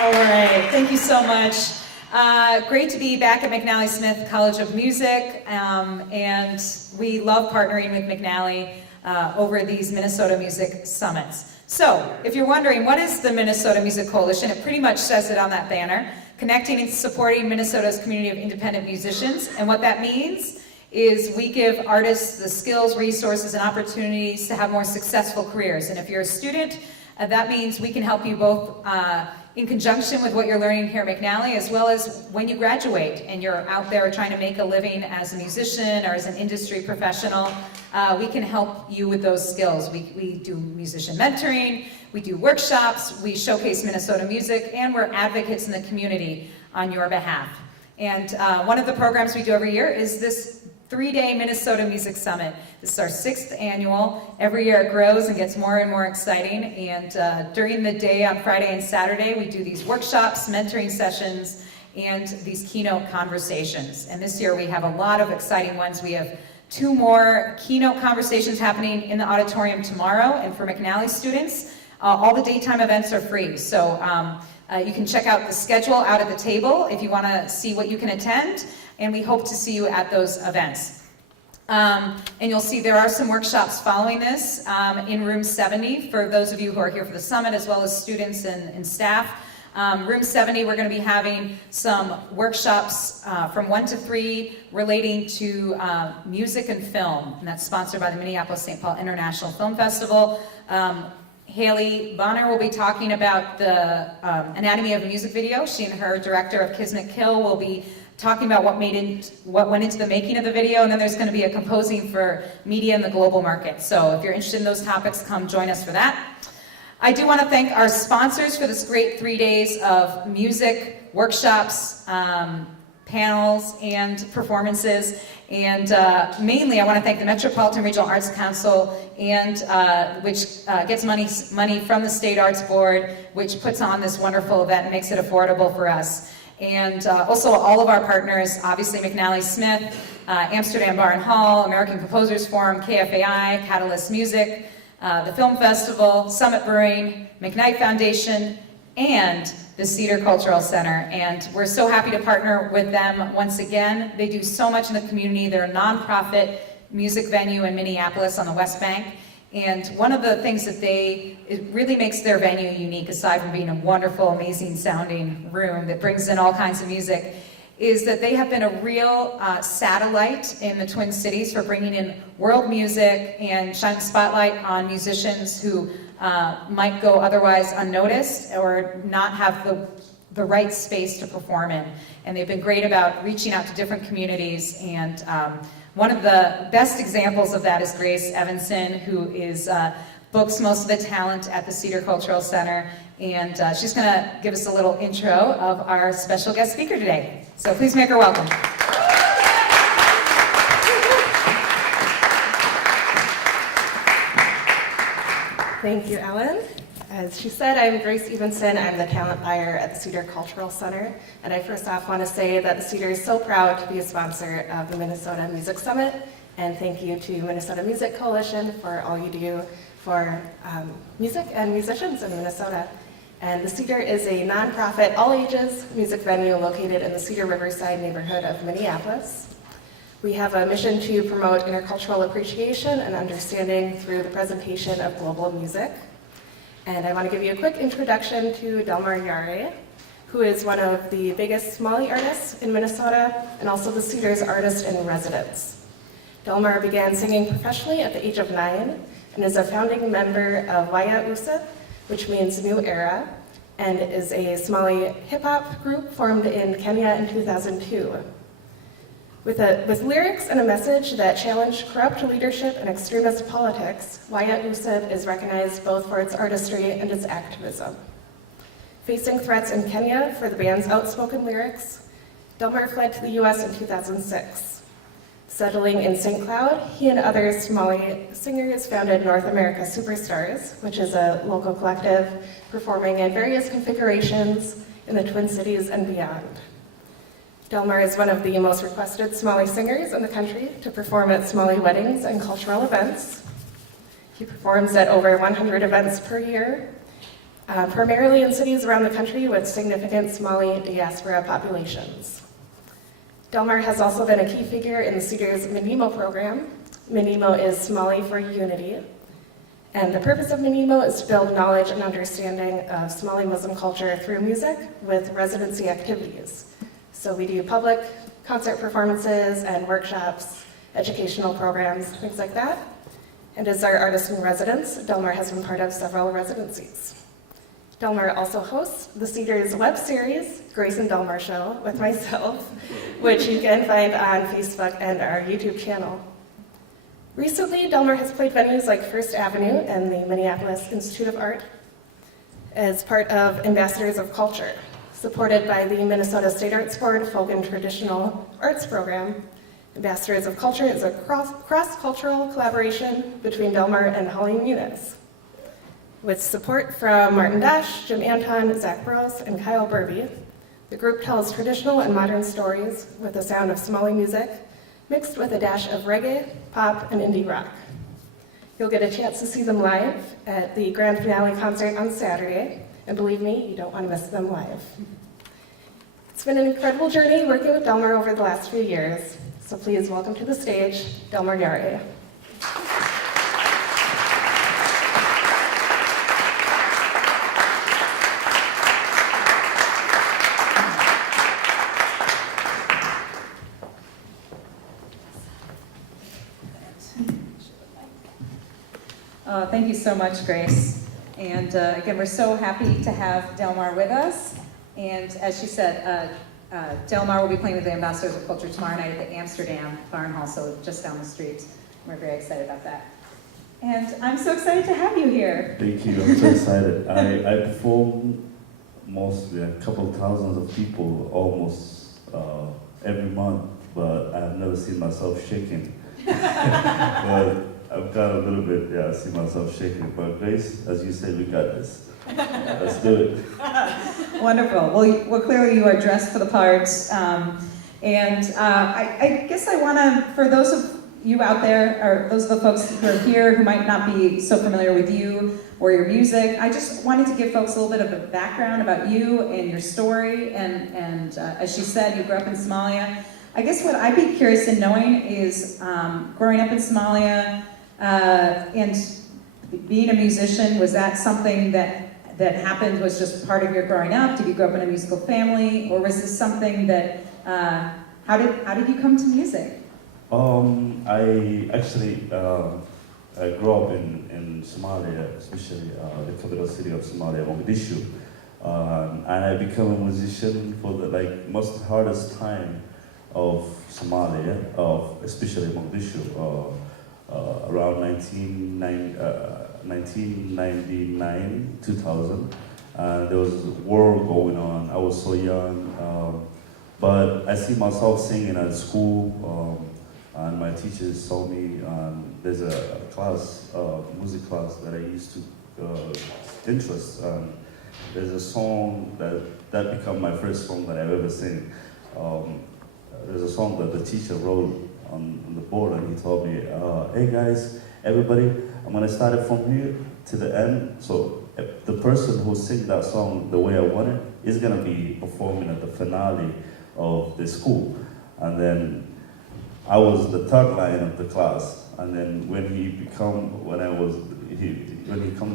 All right, thank you so much. Great to be back at McNally Smith College of Music, and we love partnering with McNally over these Minnesota Music Summits. So, if you're wondering, what is the Minnesota Music Coalition? It pretty much says it on that banner. Connecting and supporting Minnesota's community of independent musicians, and what that means is we give artists the skills, resources, and opportunities to have more successful careers. And if you're a student, that means we can help you both in conjunction with what you're learning here at McNally, as well as when you graduate and you're out there trying to make a living as a musician or as an industry professional. We can help you with those skills. We do musician mentoring, we do workshops, we showcase Minnesota music, and we're advocates in the community on your behalf. And one of the programs we do every year is this 3-day Minnesota Music Summit. This is our 6th annual. Every year it grows and gets more and more exciting. And during the day on Friday and Saturday, we do these workshops, mentoring sessions, and these keynote conversations. And this year we have a lot of exciting ones. We have 2 more keynote conversations happening in the auditorium tomorrow. And for McNally students, all the daytime events are free. So you can check out the schedule out at the table if you want to see what you can attend. And we hope to see you at those events. And you'll see there are some workshops following this in room 70 for those of you who are here for the summit, as well as students and staff. Room 70, we're going to be having some workshops from 1 to 3 relating to music and film, and that's sponsored by the Minneapolis-St. Paul International Film Festival. Haley Bonner will be talking about the anatomy of a music video. She and her director of Kismet Kill will be talking about what went into the making of the video, and then there's going to be a composing for media in the global market. So if you're interested in those topics, come join us for that. I do want to thank our sponsors for this great 3 days of music, workshops, panels, and performances. And mainly I want to thank the Metropolitan Regional Arts Council, and which gets money from the State Arts Board, which puts on this wonderful event and makes it affordable for us. And also all of our partners, obviously McNally Smith, Amsterdam Bar and Hall, American Composers Forum, KFAI, Catalyst Music, the Film Festival, Summit Brewing, McKnight Foundation, and the Cedar Cultural Center. And we're so happy to partner with them once again. They do so much in the community. They're a nonprofit music venue in Minneapolis on the West Bank. And one of the things that it really makes their venue unique, aside from being a wonderful, amazing sounding room that brings in all kinds of music, is that they have been a real satellite in the Twin Cities for bringing in world music and shining spotlight on musicians who might go otherwise unnoticed or not have the right space to perform in. And they've been great about reaching out to different communities, and one of the best examples of that is Grace Evanson, who books most of the talent at the Cedar Cultural Center, and she's going to give us a little intro of our special guest speaker today. So please make her welcome. Thank you, Ellen. As she said, I'm Grace Evenson. I'm the talent buyer at the Cedar Cultural Center. And I first off want to say that the Cedar is so proud to be a sponsor of the Minnesota Music Summit. And thank you to Minnesota Music Coalition for all you do for music and musicians in Minnesota. And the Cedar is a nonprofit, all-ages music venue located in the Cedar Riverside neighborhood of Minneapolis. We have a mission to promote intercultural appreciation and understanding through the presentation of global music. And I want to give you a quick introduction to Dalmar Yare, who is one of the biggest Somali artists in Minnesota and also the Cedar's artist in residence. Dalmar began singing professionally at the age of 9 and is a founding member of Waya Usab, which means New Era, and is a Somali hip-hop group formed in Kenya in 2002. With lyrics and a message that challenge corrupt leadership and extremist politics, Waya Usab is recognized both for its artistry and its activism. Facing threats in Kenya for the band's outspoken lyrics, Dalmar fled to the US in 2006. Settling in St. Cloud, he and other Somali singers founded North America Superstars, which is a local collective performing in various configurations in the Twin Cities and beyond. Dalmar is one of the most requested Somali singers in the country to perform at Somali weddings and cultural events. He performs at over 100 events per year, primarily in cities around the country with significant Somali diaspora populations. Dalmar has also been a key figure in the Cedar's Minimo program. Minimo is Somali for unity, and the purpose of Minimo is to build knowledge and understanding of Somali Muslim culture through music with residency activities. So we do public concert performances and workshops, educational programs, things like that. And as our artist in residence, Dalmar has been part of several residencies. Dalmar also hosts the Cedar's web series, Grace and Dalmar Show, with myself, which you can find on Facebook and our YouTube channel. Recently, Dalmar has played venues like First Avenue and the Minneapolis Institute of Art as part of Ambassadors of Culture, supported by the Minnesota State Arts Board Folk and Traditional Arts Program. Ambassadors of Culture is a cross-cultural collaboration between Dalmar and Holly Muniz, with support from Martin Dash, Jim Anton, Zach Bros, and Kyle Burby. The group tells traditional and modern stories with the sound of Somali music, mixed with a dash of reggae, pop, and indie rock. You'll get a chance to see them live at the grand finale concert on Saturday, and believe me, you don't want to miss them live. It's been an incredible journey working with Dalmar over the last few years, so please welcome to the stage, Dalmar Yare. Thank you so much, Grace. And again, we're so happy to have Dalmar with us. And as she said, Dalmar will be playing with the Ambassadors of Culture tomorrow night at the Amsterdam Barn Hall, so just down the street. We're very excited about that. And I'm so excited to have you here. Thank you, I'm so excited. I perform mostly a couple thousands of people almost every month, but I've never seen myself shaking. But I've got a little bit, I see myself shaking. But Grace, as you said, we got this. Let's do it. Wonderful. Well, clearly you are dressed for the part. I guess I want to, for those of you out there, or those of the folks who are here who might not be so familiar with you or your music, I just wanted to give folks a little bit of a background about you and your story. And as she said, you grew up in Somalia. I guess what I'd be curious in knowing is growing up in Somalia and being a musician, was that something that happened, was just part of your growing up? Did you grow up in a musical family, or was this something that, how did you come to music? I actually, I grew up in Somalia, especially the capital city of Somalia, Mogadishu. And I became a musician for the most hardest time of Somalia, especially Mogadishu, around 1999, 2000. There was a war going on. I was so young, but I see myself singing at school, and my teachers saw me. There's a class, music class that I used to interest. There's a song that became my first song that I've ever sang. There's a song that the teacher wrote on the board, and he told me, hey guys, everybody, I'm gonna start it from here to the end. So the person who sings that song the way I want it is gonna be performing at the finale of the school. And then I was the third line of the class. And then when he come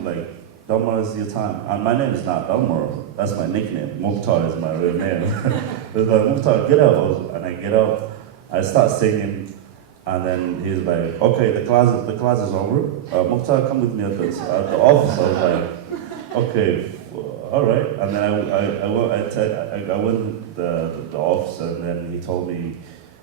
like, Dalmar, is your time. And my name is not Dalmar, that's my nickname. Mukhtar is my real name. It's like, Mukhtar, get up. And I get up, I start singing, and then he's like, okay, the class is over. Mukhtar, come with me at the office. I was like, okay, all right. And then I went to the office, and then he told me,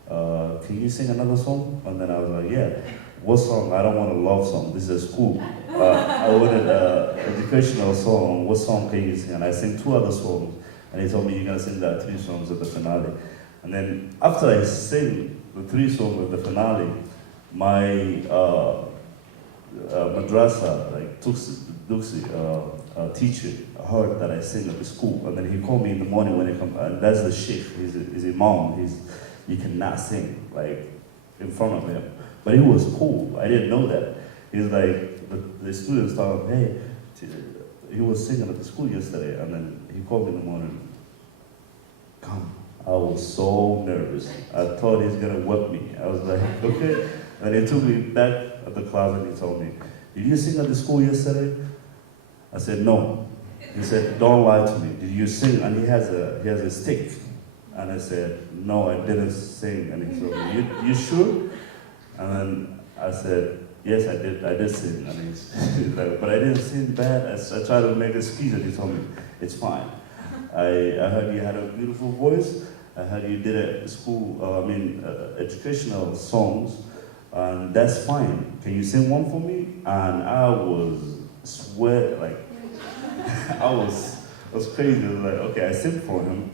can you sing another song? And then I was like, yeah. What song? I don't want a love song. This is school. I wanted an educational song. What song can you sing? And I sang 2 other songs. And he told me, you're going to sing that 3 songs at the finale. And then after I sang the 3 songs at the finale, my madrasa, like Duxi, teacher, heard that I sing at the school. And then he called me in the morning when he come, and that's the sheikh, he's imam. You cannot sing, like, in front of him. But he was cool. I didn't know that. He's like, the students thought, hey, he was singing at the school yesterday, and then he called me in the morning. Come. I was so nervous. I thought he's gonna whip me. I was like, okay. And he took me back at the class and he told me, did you sing at the school yesterday? I said, no. He said, don't lie to me. Did you sing? And he has a stick. And I said, no, I didn't sing. And he told me, you sure? And then I said, yes, I did sing. And he's like, but I didn't sing bad. I tried to make an excuse and he told me, it's fine. I heard you had a beautiful voice. I heard you did a school, educational songs, and that's fine. Can you sing one for me? And I was I was crazy. I was like, okay, I sang for him,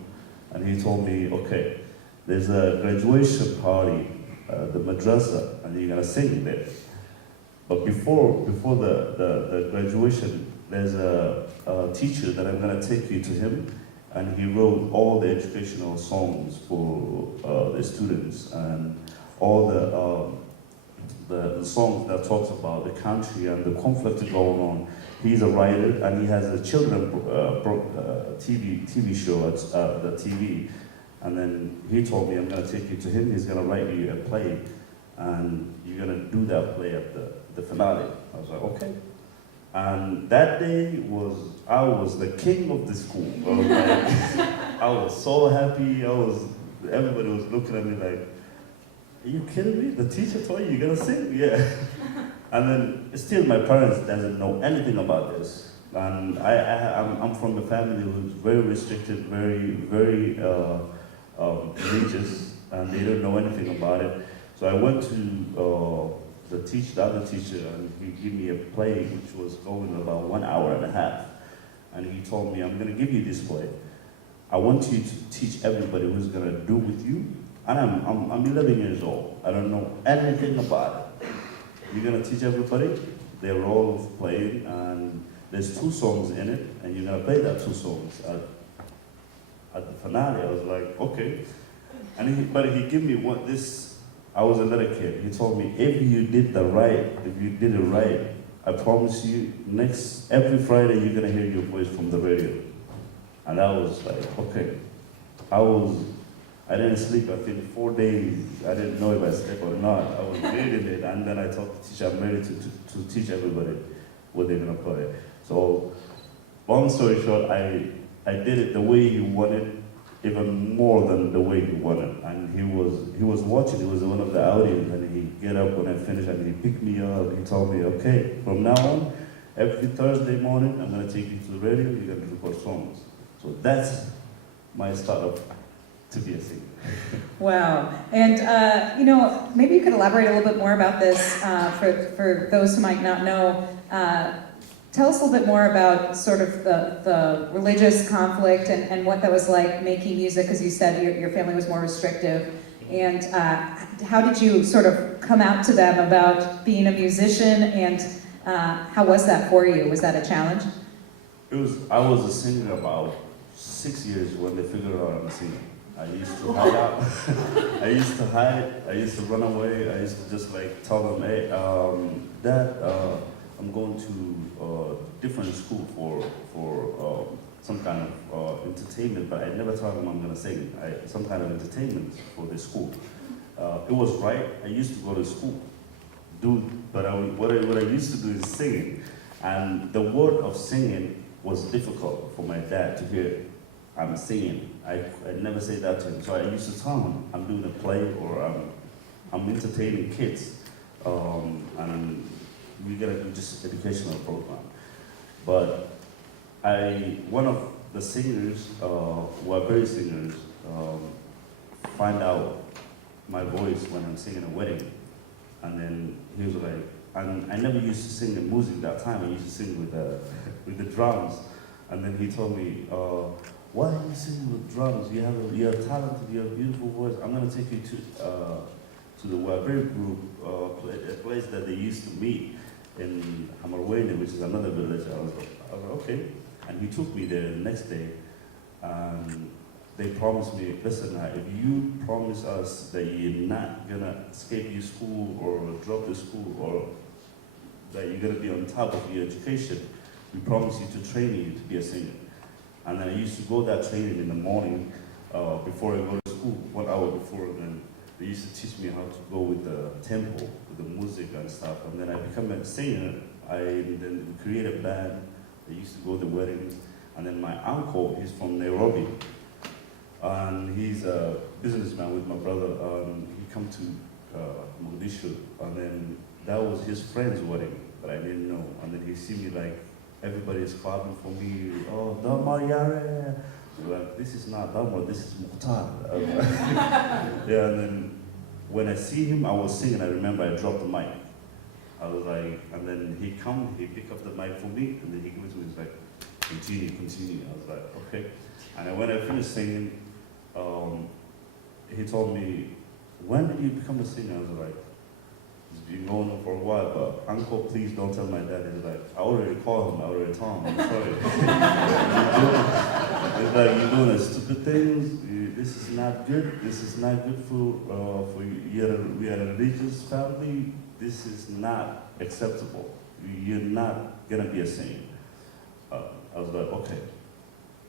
and he told me, okay, there's a graduation party, the madrasa, and you're gonna sing there. But before the graduation, there's a teacher that I'm gonna take you to him. And he wrote all the educational songs for the students and all the songs that talks about the country and the conflict going on. He's a writer and he has a children TV show at the TV. And then he told me, I'm going to take you to him. He's going to write you a play and you're going to do that play at the finale. I was like, okay. And that day I was the king of the school. I was like, I was so happy. Everybody was looking at me like, are you kidding me? The teacher told you you're gonna sing? Yeah. And then still my parents doesn't know anything about this. And I'm from a family who's very restricted, very religious, and they don't know anything about it. So I went to the other teacher, and he gave me a play which was going about 1 hour and a half. And he told me, I'm gonna give you this play. I want you to teach everybody who's gonna do with you. And I'm 11 years old. I don't know anything about it. You're gonna teach everybody their role of playing, and there's 2 songs in it, and you're gonna play that 2 songs at the finale. I was like, okay. And but he gave me I was a little kid. He told me, if you did it right, I promise you, every Friday you're gonna hear your voice from the radio. And I was like, okay. I didn't sleep, I think 4 days. I didn't know if I slept or not. I was reading it, and then I told the teacher, I'm ready to teach everybody what they're gonna play. So, long story short, I did it the way he wanted, even more than the way he wanted. And he was watching, he was one of the audience, and he'd get up when I finished, and he picked me up, he told me, okay, from now on, every Thursday morning, I'm gonna take you to the radio, you're gonna record songs. So that's my startup to be a singer. Wow. And, maybe you could elaborate a little bit more about this for those who might not know. Tell us a little bit more about sort of the religious conflict and what that was like making music, because you said your family was more restrictive. And how did you sort of come out to them about being a musician, and how was that for you? Was that a challenge? I was a singer about 6 years when they figured out I'm a singer. I used to hide out. I used to run away. I used to just tell them, hey, Dad, I'm going to different school for some kind of entertainment, but I never told them I'm going to sing. Some kind of entertainment for the school. It was right. I used to go to school, but what I used to do is singing. And the word of singing was difficult for my dad to hear. I'm singing. I never say that to him. So I used to tell him I'm doing a play, or I'm entertaining kids, and we're gonna do just educational program. But one of the singers, who are very singers, find out my voice when I'm singing a wedding, and then he was like, and I never used to sing the music that time. I used to sing with the drums, and then he told me, why are you singing with drums? You're talented, you have a beautiful voice. I'm gonna take you to the Wabir group, a place that they used to meet in Mar Yari, which is another village. I was like, okay. And he took me there the next day, and they promised me, listen, if you promise us that you're not gonna escape your school or drop the school, or that you're gonna be on top of your education, we promise you to train you to be a singer. And then I used to go that training in the morning before I go to school, 1 hour before, and then they used to teach me how to go with the tempo, with the music and stuff. And then I become a singer. Then we create a band. I used to go to weddings. And then my uncle, he's from Nairobi. And he's a businessman with my brother. He come to Mogadishu. And then that was his friend's wedding, but I didn't know. And then he see me like, everybody is clapping for me. Oh, Dalmar Yare. Like, this is not Dalmar, this is Mukhtar. Yeah, and then when I see him, I was singing. I remember I dropped the mic. I was like, and then he pick up the mic for me, and then he goes to me, he's like, continue. I was like, okay. And then when I finished singing, he told me, when did you become a singer? I was like, it's been going on for a while, but uncle, please don't tell my dad. He's like, I already called him, I already told him, I'm sorry. It's like, you're doing stupid things, this is not good, this is not good for you. We are a religious family, this is not acceptable. You're not gonna be a singer. I was like, okay.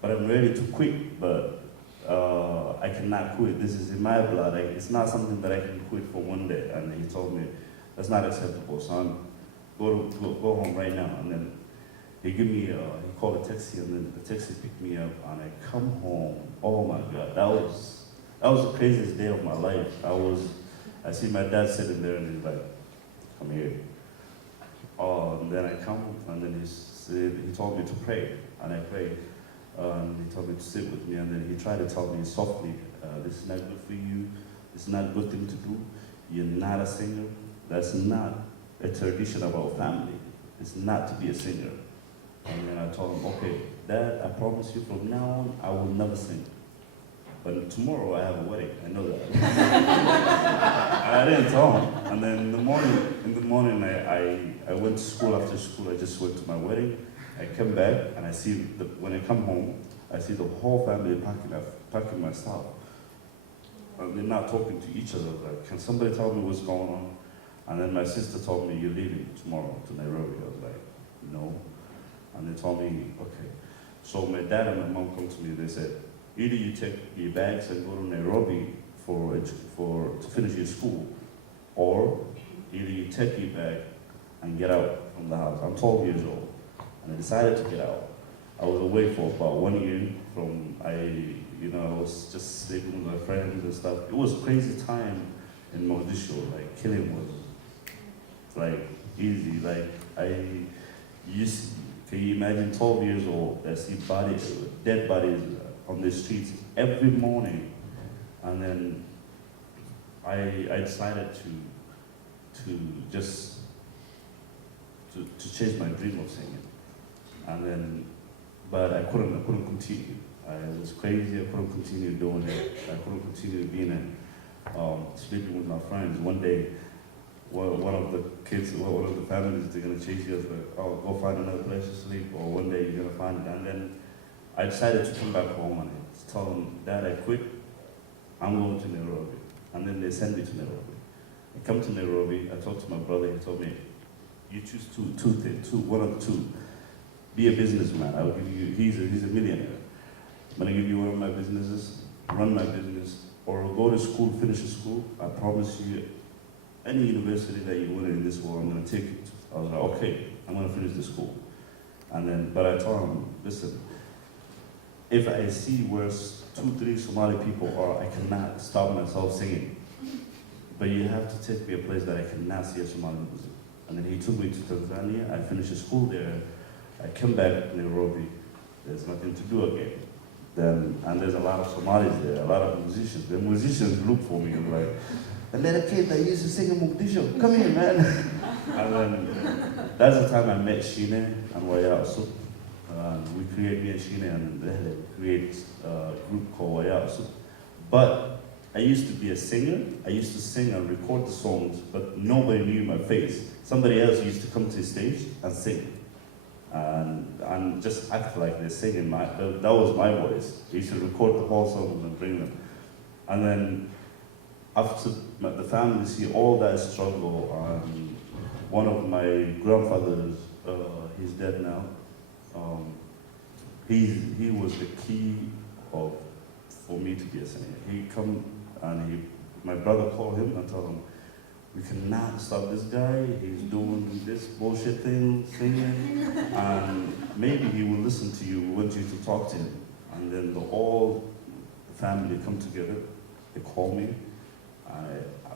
But I'm ready to quit, but I cannot quit. This is in my blood. It's not something that I can quit for one day. And he told me, that's not acceptable, son. Go home right now. And then he he called a taxi, and then the taxi picked me up, and I come home. Oh my God, that was the craziest day of my life. I see my dad sitting there, and he's like, come here. And then I come, and then he told me to pray, and I prayed. He told me to sit with me, and then he tried to tell me softly, this is not good for you, this is not a good thing to do, you're not a singer, that's not a tradition of our family, it's not to be a singer. And then I told him, okay, Dad, I promise you from now on, I will never sing. But tomorrow I have a wedding, I know that. I didn't tell him. And then in the morning I went to school. After school, I just went to my wedding. I came back, and I see, when I come home, I see the whole family packing my stuff. And they're not talking to each other. Like, can somebody tell me what's going on? And then my sister told me, you're leaving tomorrow to Nairobi. I was like, no. And they told me, okay. So my dad and my mom come to me, they said, either you take your bags and go to Nairobi to finish your school, or either you take your bag and get out from the house. I'm 12 years old. And I decided to get out. I was away for about 1 year I was just sleeping with my friends and stuff. It was a crazy time in Mogadishu. Like, killing was like easy. Like, can you imagine 12 years old, I see dead bodies on the streets every morning. And then I decided to chase my dream of singing. And then, but I couldn't continue. It was crazy. I couldn't continue doing it. I couldn't continue being sleeping with my friends. One day, one of the families, they're gonna chase you. I was like, oh, go find another place to sleep, or one day you're gonna find it. And then I decided to come back home and tell them, Dad, I quit. I'm going to Nairobi. And then they sent me to Nairobi. I come to Nairobi. I talked to my brother. He told me, you choose one of the two. Be a businessman. I will give you. He's a millionaire. I'm gonna give you one of my businesses, run my business, or go to school, finish the school. I promise you, any university that you want in this world, I'm gonna take you to. I was like, okay, I'm gonna finish the school. And then, but I told him, listen, if I see where 2-3 Somali people are, I cannot stop myself singing. But you have to take me a place that I cannot see a Somali music. And then he took me to Tanzania. I finished the school there. I came back to Nairobi. There's nothing to do again. And there's a lot of Somalis there, a lot of musicians. The musicians look for me and like, the little kid that used to sing in Mogadishu, come here, man. And then that's the time I met Shine and Waya Asuk. We create me and Shine and they create a group called Waya Asuk. But I used to be a singer. I used to sing and record the songs, but nobody knew my face. Somebody else used to come to the stage and sing. And just act like they're singing. That was my voice. I used to record the whole songs and bring them. And then after the family see all that struggle, one of my grandfathers, he's dead now, he was the key for me to be a singer. He come and my brother called him and told him, we cannot stop this guy. He's doing this bullshit thing, singing, and maybe he will listen to you. We want you to talk to him. And then the family come together. They call me.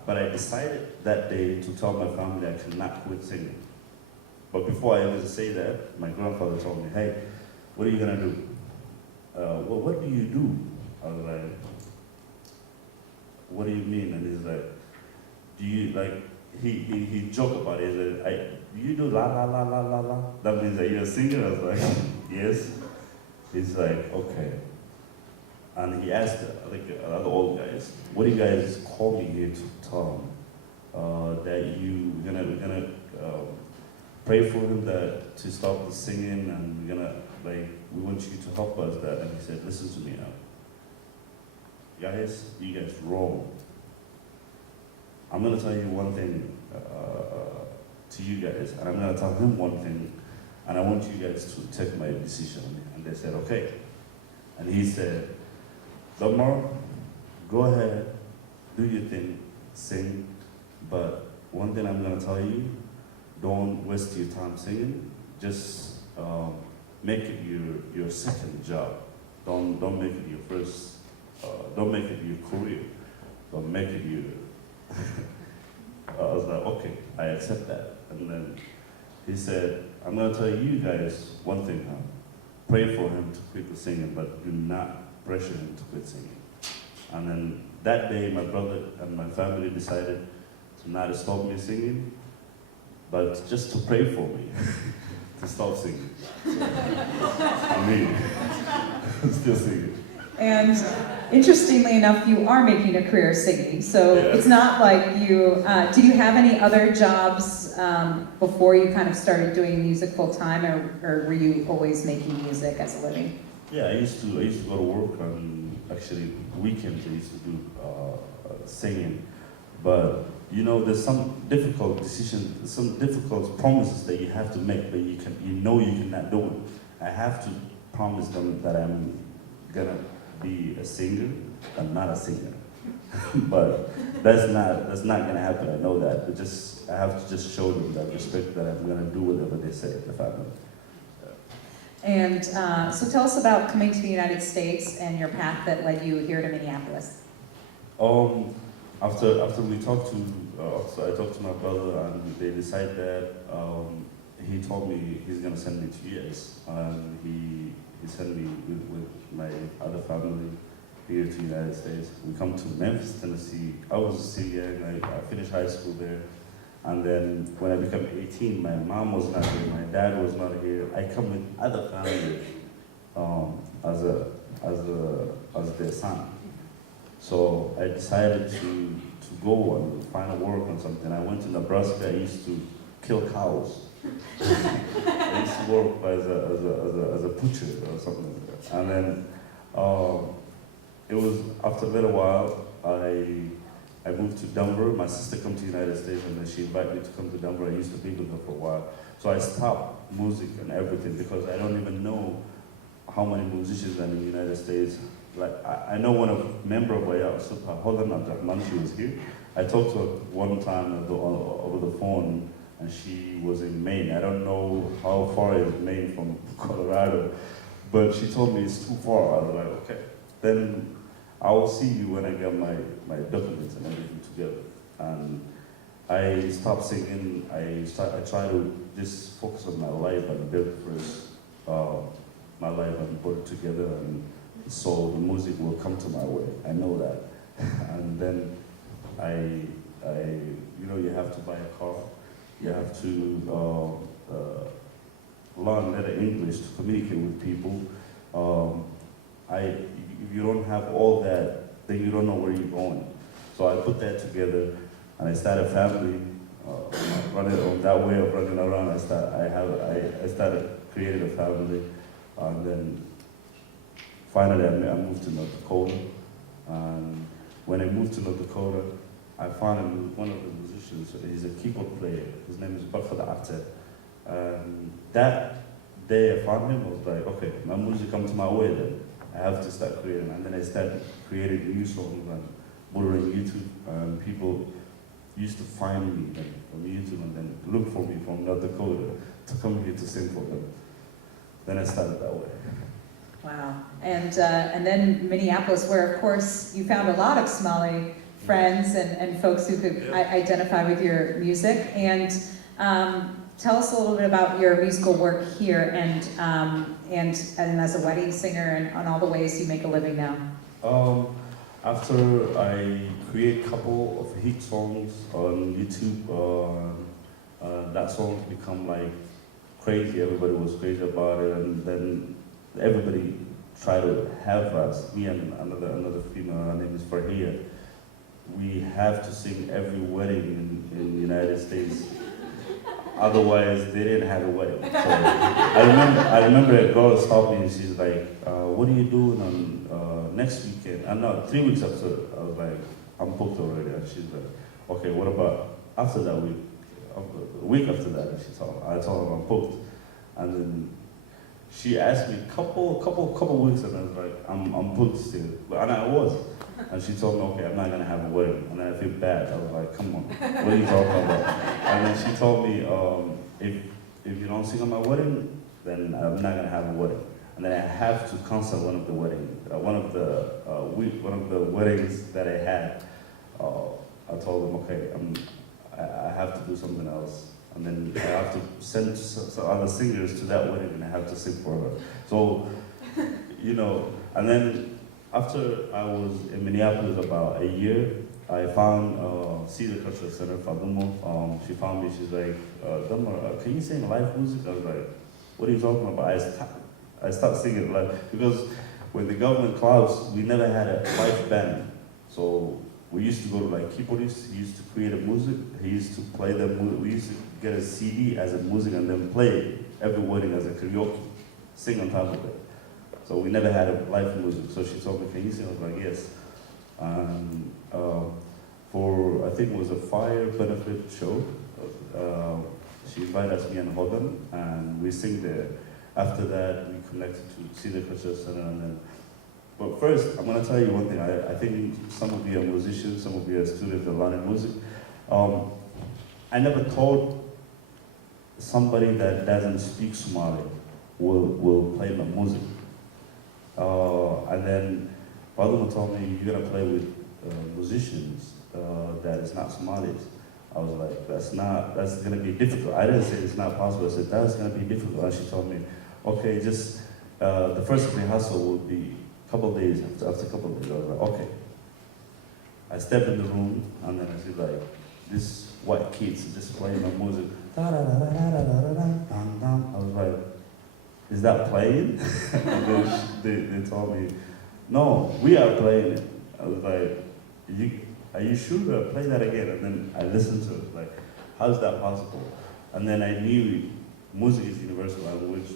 But I decided that day to tell my family I cannot quit singing. But before I ever say that, my grandfather told me, hey, what are you gonna do? Well, what do you do? I was like, what do you mean? And he's like, do you, like, he joked about it. He's like, do you do la la la la la la? That means that you're a singer? I was like, yes. He's like, okay. And he asked, like, other old guys, what do you guys call me here to tell him? That we're gonna pray for him to stop the singing, and we're gonna, like, we want you to help us that. And he said, listen to me now. Guys, you guys wrong. I'm gonna tell you one thing to you guys, and I'm gonna tell him one thing, and I want you guys to take my decision. And they said, okay. And he said, Dalmar, go ahead, do your thing, sing, but one thing I'm gonna tell you, don't waste your time singing. Just make it your second job. Don't make it your first. Don't make it your career. Don't make it your. I was like, okay, I accept that. And then he said, I'm gonna tell you guys one thing now. Pray for him to quit the singing, but do not pressure him to quit singing. And then that day, my brother and my family decided to not stop me singing, but just to pray for me to stop singing. So, I mean, still singing. And interestingly enough, you are making a career singing, so Yeah. it's not like you, did you have any other jobs before you kind of started doing music full time, or were you always making music as a living? Yeah, I used to go to work on, actually, weekends. I used to do singing, but you know, there's some difficult decisions, some difficult promises that you have to make, but you cannot do it. I have to promise them that I'm gonna be a singer. I'm not a singer, but that's not gonna happen. I know that, but I have to just show them that respect, that I'm gonna do whatever they say, the family. And so tell us about coming to the United States and your path that led you here to Minneapolis. After we talked to, I talked to my brother, and they decided that he told me he's gonna send me to US, and he sent me with my other family here to the United States. We come to Memphis, Tennessee. I was still young. I finished high school there, and then when I became 18, my mom was not here, my dad was not here. I come with other family as their son. So I decided to go and find a work on something. I went to Nebraska. I used to kill cows. I used to work as a butcher or something like that. And then it was after a little while I moved to Denver. My sister came to the United States, and then she invited me to come to Denver. I used to be with her for a while. So I stopped music and everything because I don't even know how many musicians are in the United States. Like I know one member of Waya, Holland Abdurrahman, she was here. I talked to her one time over the phone, and she was in Maine. I don't know how far is Maine from Colorado, but she told me it's too far. I was like, okay. Then I will see you when I get my documents and everything together. And I stopped singing. I try to just focus on my life and build first my life and put it together, and so the music will come to my way. I know that. And then you have to buy a car. You have to learn better English to communicate with people. If you don't have all that, then you don't know where you're going. So I put that together, and I started a family. Running on that way of running around, I started creating a family, and then finally I moved to North Dakota. And when I moved to North Dakota, I found one of the musicians. He's a keyboard player. His name is Bakfada Arte. That day I found him, I was like, okay, my music comes my way then. I have to start creating. And then I started creating new songs and put it on YouTube. And people used to find me then, from YouTube and then look for me from North Dakota to come here to sing for them. Then I started that way. Wow. And then Minneapolis, where of course you found a lot of Somali friends and folks who could identify with your music. And tell us a little bit about your musical work here and as a wedding singer and on all the ways you make a living now. After I create a couple of hit songs on YouTube, that song become like crazy. Everybody was crazy about it, and then everybody tried to have us. Me and another female, her name is Farhia. We have to sing every wedding in the United States. Otherwise, they didn't have a wedding. So I remember a girl stopped me and she's like, "What are you doing on next weekend?" And no, 3 weeks after, I was like, "I'm booked already." And she's like, "Okay, what about after that week?" A week after that, and I told her I'm booked. And then she asked me couple weeks, and I was like, "I'm booked still," and I was. And she told me, "Okay, I'm not gonna have a wedding." And then I feel bad. I was like, "Come on, what are you talking about?" And then she told me, if you don't sing on my wedding, then I'm not gonna have a wedding. And then I have to cancel one of the weddings that I had. I told them, "Okay, I have to do something else." And then I have to send some other singers to that wedding, and I have to sing for her. So, and then after I was in Minneapolis about a year, I found Cedar Cultural Center, Fadumo. She found me, she's like, "Dalmar, can you sing live music?" I was like, "What are you talking about?" I started singing live, because when the government closed, we never had a live band. So we used to go to like keyboardist, he used to create a music, he used to play the music, we used to get a CD as a music and then play every wedding as a karaoke, sing on top of it. So we never had a live music. So she told me, "Can you sing?" I was like, "Yes." And for, I think it was a fire benefit show, she invited us, me and Hodan, and we sing there. After that, we connected to Cedar Cultural Center, and then, but first, I'm gonna tell you one thing. I think some of you are musicians, some of you are students that learning music. I never thought somebody that doesn't speak Somali will play my music. And then Paduma told me, "You're gonna play with musicians that is not Somalis." I was like, that's gonna be difficult. I didn't say it's not possible. I said, "That's gonna be difficult." And she told me, "Okay, just the first rehearsal will be a couple of days." After a couple of days, I was like, "Okay." I stepped in the room, and then I see like this white kids just playing my music. I was like, "Is that playing?" And then they told me, "No, we are playing it." I was like, "Are you sure? Play that again." And then I listened to it, like, how is that possible? And then I knew music is universal language,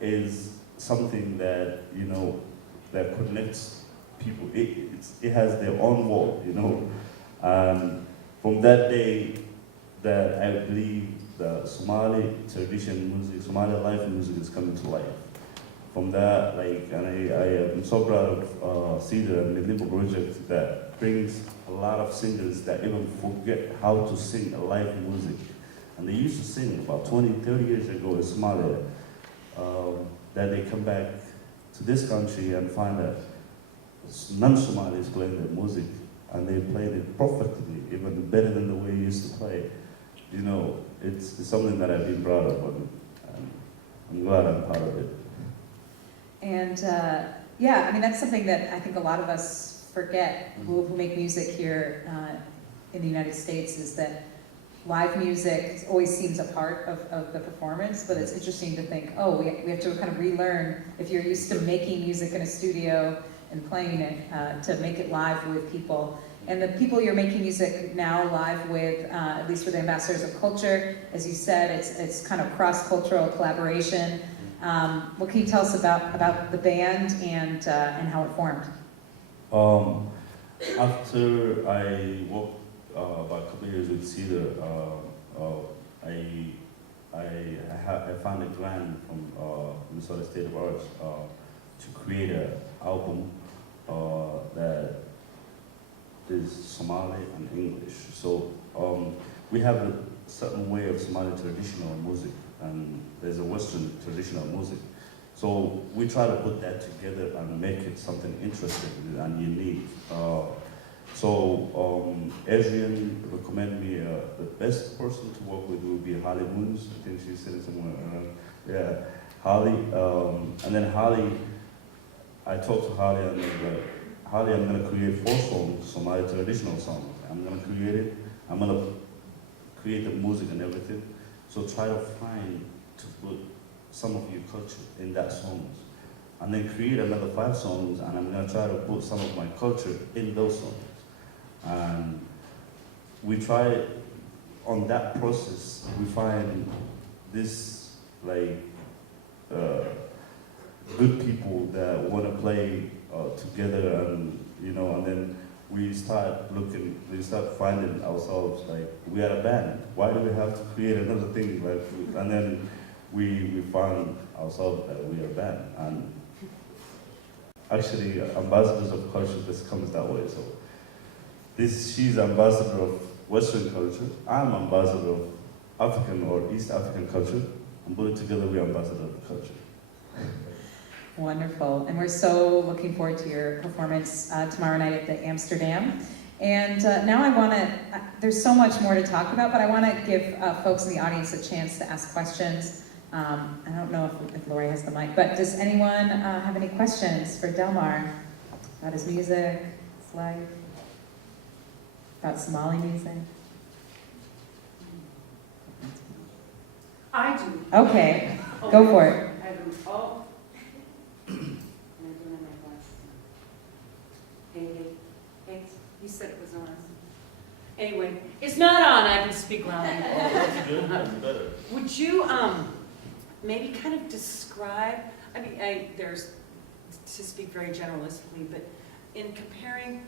is something that, that connects people. It has their own world, And from that day, that I believe the Somali tradition music, Somali life music is coming to life. From that, and I am so proud of Cedar and the Limbo project that brings a lot of singers that even forget how to sing a live music. And they used to sing about 20, 30 years ago in Somalia, that they come back to this country and find that non-Somalis playing their music, and they played it perfectly, even better than the way they used to play it. It's something that I've been proud of, and I'm glad I'm part of it. And that's something that I think a lot of us forget who make music here in the United States, is that live music always seems a part of the performance, but it's interesting to think, we have to kind of relearn, if you're used to making music in a studio and playing it, to make it live with people. And the people you're making music now live with, at least with Ambassadors of Culture, as you said, it's kind of cross-cultural collaboration. What can you tell us about the band and how it formed? After I worked about a couple of years with Cedar, I found a grant from Minnesota State of Arts to create an album that is Somali and English. So we have a certain way of Somali traditional music, and there's a Western traditional music. So we try to put that together and make it something interesting and unique. Adrian recommended me the best person to work with would be Holly Moons. I think she's sitting somewhere around. Yeah, Holly. And then Holly, I talked to Holly and they were like, Holly, I'm going to create 4 songs, Somali traditional songs. I'm going to create it. I'm going to create the music and everything. So try to find to put some of your culture in that songs. And then create another 5 songs, and I'm going to try to put some of my culture in those songs. And we try, on that process, we find this, like, good people that want to play together, and, you know, and then we start finding ourselves, like, we are a band. Why do we have to create another thing? Like, and then we found ourselves that we are a band. And actually, ambassadors of culture just comes that way. So she's ambassador of Western culture. I'm ambassador of African or East African culture. And put it together, we're ambassador of culture. Wonderful. And we're so looking forward to your performance tomorrow night at the Amsterdam. And now I want to, there's so much more to talk about, but I want to give folks in the audience a chance to ask questions. I don't know if Lori has the mic, but does anyone have any questions for Dalmar about his music, his life, about Somali music? I do. Okay, go for it. I do. Oh. And I don't have my glasses on. Hey, you said it was on. Anyway, it's not on. I can speak loudly. Oh, that's good. That's better. Would you maybe kind of describe? I mean, there's to speak very generalistically, but in comparing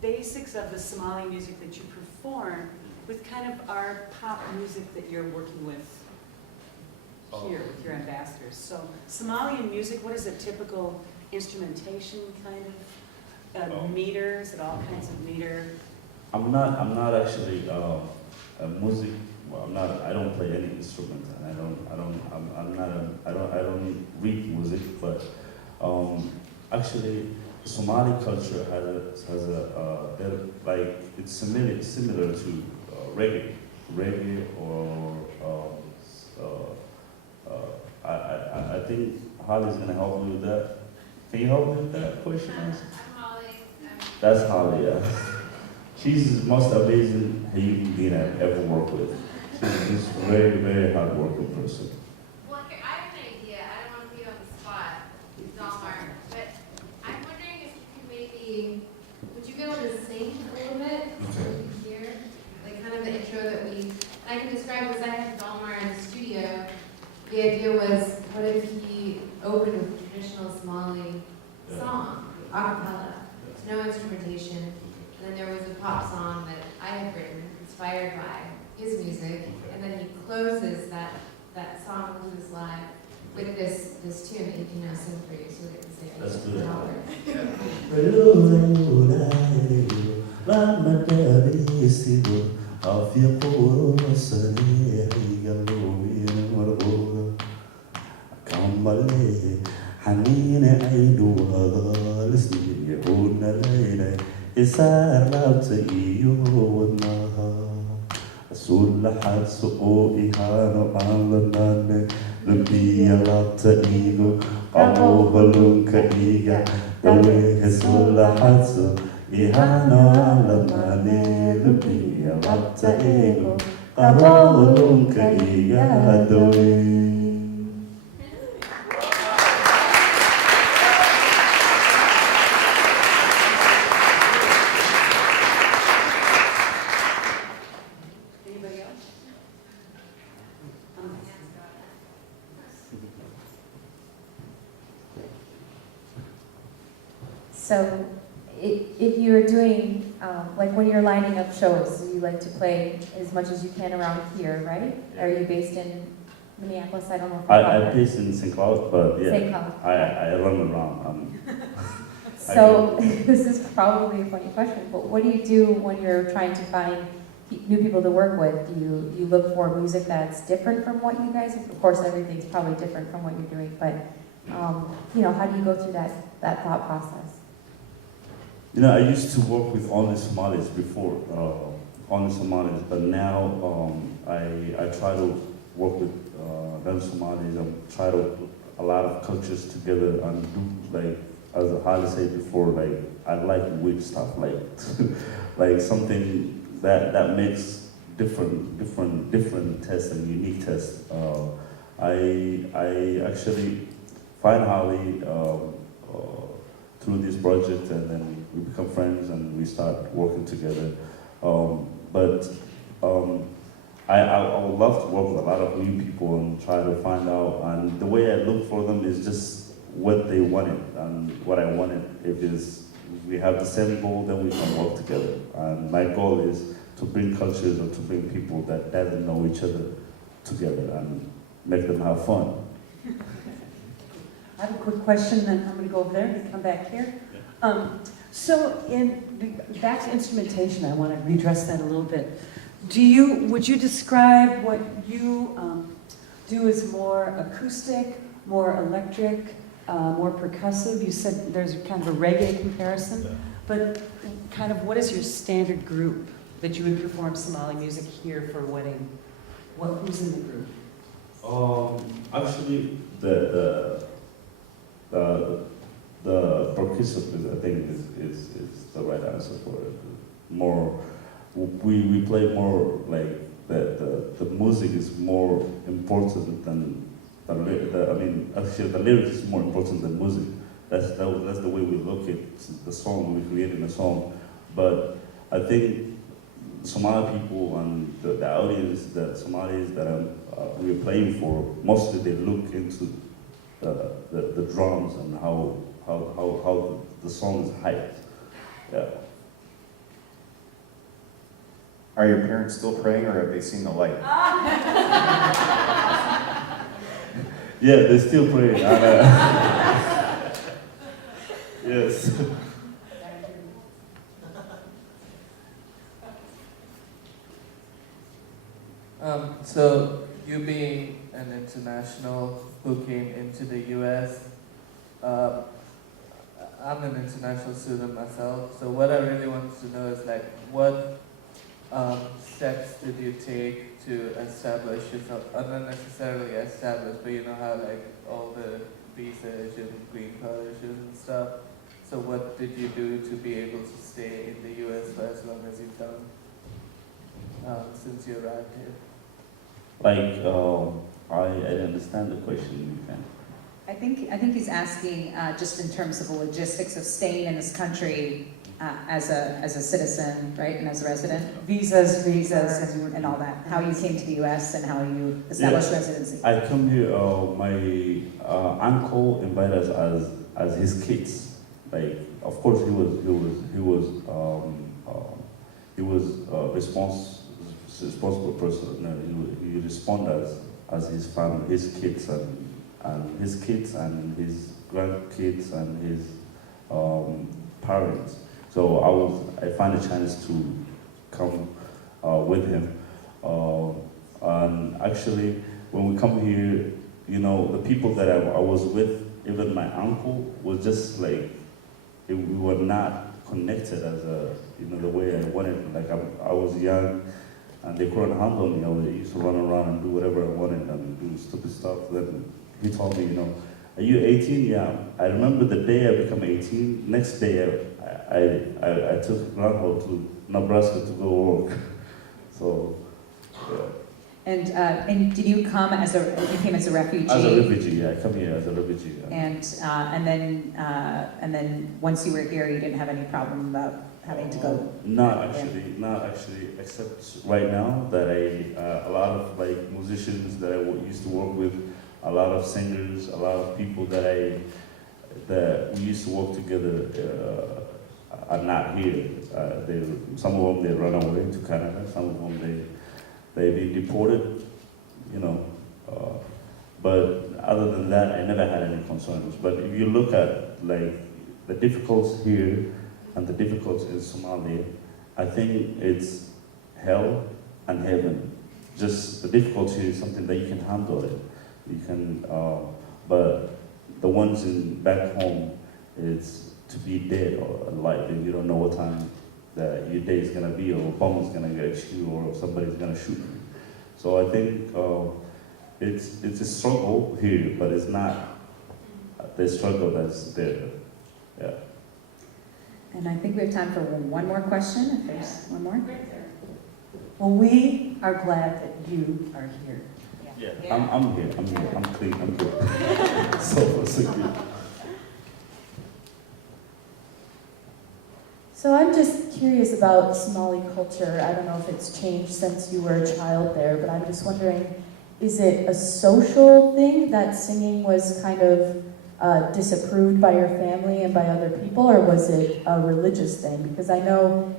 basics of the Somali music that you perform with kind of our pop music that you're working with here with your ambassadors. So Somalian music, what is a typical instrumentation kind of meters, at all kinds of meter? I'm not actually a music. Well, I don't play any instrument, and I don't read music. But actually, Somali culture has a like it's similar to reggae or I think Holly's gonna help me with that. Can you help me with that question? I'm Holly. That's Holly, yeah. She's the most amazing human being I've ever worked with. She's a very, very hard-working person. Well, here, I have an idea. I don't want to be on the spot, Dalmar, but I'm wondering if you could maybe, would you be able to sing a little bit so we can hear, like kind of the intro that I can describe as I had Dalmar in the studio. The idea was, what if he opened with a traditional Somali song, a cappella, no instrumentation, and then there was a pop song that I had written, inspired by his music, and then he closes that song includes live with this tune that he can now sing for you so they can say it. Let's do Sul lahat suo ihano alanane Lumpia lapta igo Amo balung kaiga Dawe sul lahat su ihano alanane Lumpia lapta igo Amo balung kaiga dawe. So if you're doing, like when you're lining up shows, you like to play as much as you can around here, right? Are you based in Minneapolis? I don't know if I'm based in St. Cloud, but yeah, St. Cloud. I run around. So this is probably a funny question, but what do you do when you're trying to find new people to work with? Do you look for music that's different from what you guys? Of course, everything's probably different from what you're doing, but you know, how do you go through that thought process? You know, I used to work with only Somalis before, only Somalis, but now I try to work with non-Somalis and try to put a lot of cultures together and do, like, as Holly said before, like, I like weird stuff, like like something that makes different tests and unique tests. I actually find Holly through this project, and then we become friends and we start working together. But I would love to work with a lot of new people and try to find out. And the way I look for them is just what they wanted and what I wanted. If we have the same goal, then we can work together. And my goal is to bring cultures or to bring people that doesn't know each other together and make them have fun. I have a quick question, then I'm going to go over there and come back here. So back to instrumentation, I want to redress that a little bit. Would you describe what you do as more acoustic, more electric, more percussive? You said there's kind of a reggae comparison, but kind of what is your standard group that you would perform Somali music here for a wedding? Who's in the group? Actually, the percussive, I think, is the right answer for it. More, we play more like the music is more important than I mean, actually, the lyrics is more important than music. That's the way we look at the song. We created a song, but I think Somali people and the audience, the Somalis that we're playing for, mostly they look into the drums and how the song is hyped. Yeah. Are your parents still praying, or have they seen the light? Yeah, they're still praying. Yes. So you being an international who came into the U.S., I'm an international student myself, so what I really wanted to know is like what steps did you take to establish yourself, not necessarily establish, but you know how like all the visa issues and green card issues and stuff, so what did you do to be able to stay in the U.S. for as long as you've done since you arrived here? Like, I didn't understand the question. You can. I think he's asking just in terms of the logistics of staying in this country as a citizen, right, and as a resident. Visas, and all that. How you came to the U.S. and how you established residency. I come here. My uncle invited us as his kids. Like, of course, he was responsible person. He responded as his family, his kids and his kids and his grandkids and his parents. So I found a chance to come with him. And actually, when we come here, you know, the people that I was with, even my uncle, was just like, we were not connected as the way I wanted. Like, I was young, and they couldn't handle me. I used to run around and do whatever I wanted and do stupid stuff. Then he told me, are you 18? Yeah. I remember the day I became 18. Next day, I took a grandma to Nebraska to go work. So, yeah. And did you come you came as a refugee? As a refugee, yeah. I come here as a refugee. Yeah. And then once you were here, you didn't have any problem about having to go? Not actually, except right now that a lot of like musicians that I used to work with, a lot of singers, a lot of people that we used to work together. are not here. Some of them they run away to Canada. Some of them they've been deported. You know, but other than that, I never had any concerns. But if you look at like the difficulties here and the difficulties in Somalia, I think it's hell and heaven. Just the difficulty is something that you can handle it. You can, but the ones in back home, it's to be dead or alive, and you don't know what time that your day is gonna be, or a bomb is gonna get you, or somebody's gonna shoot you. So I think it's a struggle here, but it's not the struggle that's there. Yeah. And I think we have time for one more question, if there's one more. Well, we are glad that you are here. Yeah. I'm here. I'm clean. I'm good. So good. So I'm just curious about Somali culture. I don't know if it's changed since you were a child there, but I'm just wondering, is it a social thing that singing was kind of disapproved by your family and by other people, or was it a religious thing? Because I know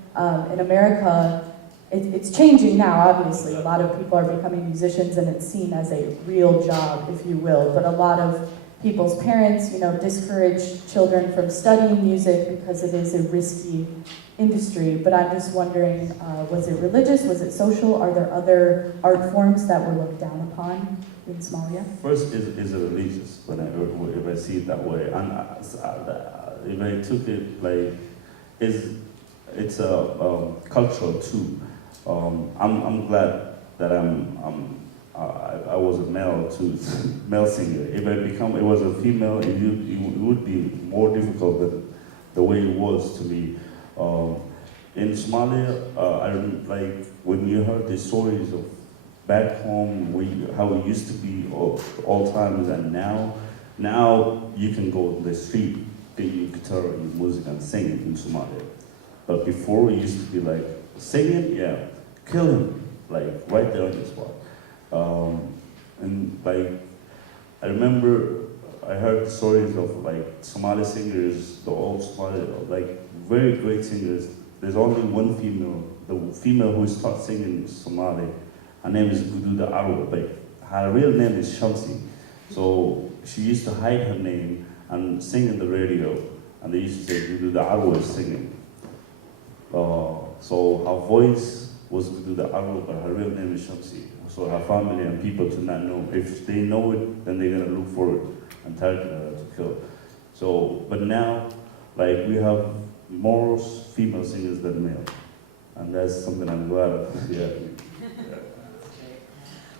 in America, it's changing now, obviously. A lot of people are becoming musicians and it's seen as a real job, if you will, but a lot of people's parents, discourage children from studying music because it is a risky industry. But I'm just wondering, was it religious? Was it social? Are there other art forms that were looked down upon in Somalia? First, is it religious? If I see it that way, and if I took it like, it's a cultural too. I'm glad that I was a male singer. If it was a female, it would be more difficult than the way it was to me. In Somalia, like when you heard the stories of back home, how it used to be all times, and now you can go to the street, get your guitar and your music and sing it in Somalia. But before it used to be like, singing, yeah, kill him, like right there on the spot. And like, I remember I heard stories of like Somali singers, the old Somali, like very great singers. There's only one female, the female who starts singing Somali. Her name is Gududa Arwa, but her real name is Shamsi. So she used to hide her name and sing in the radio, and they used to say Gududa Arwa is singing. So her voice was Gududa Arwa, but her real name is Shamsi. So her family and people do not know. If they know it, then they're gonna look for it and target her to kill. So, but now, like we have more female singers than male, and that's something I'm glad of. Yeah.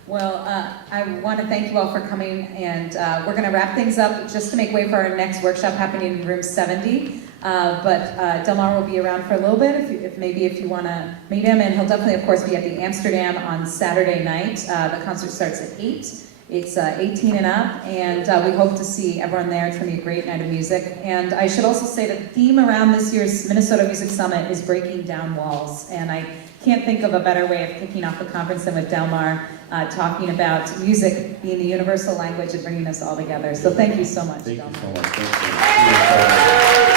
Well, I want to thank you all for coming, and we're going to wrap things up just to make way for our next workshop happening in room 70. But Dalmar will be around for a little bit if you want to meet him, and he'll definitely, of course, be at the Amsterdam on Saturday night. The concert starts at 8. It's 18 and up, and we hope to see everyone there. It's going to be a great night of music. And I should also say that the theme around this year's Minnesota Music Summit is breaking down walls, and I can't think of a better way of kicking off the conference than with Dalmar talking about music being the universal language and bringing us all together. So thank you so much, Thank Dalmar. you so much. Thank you.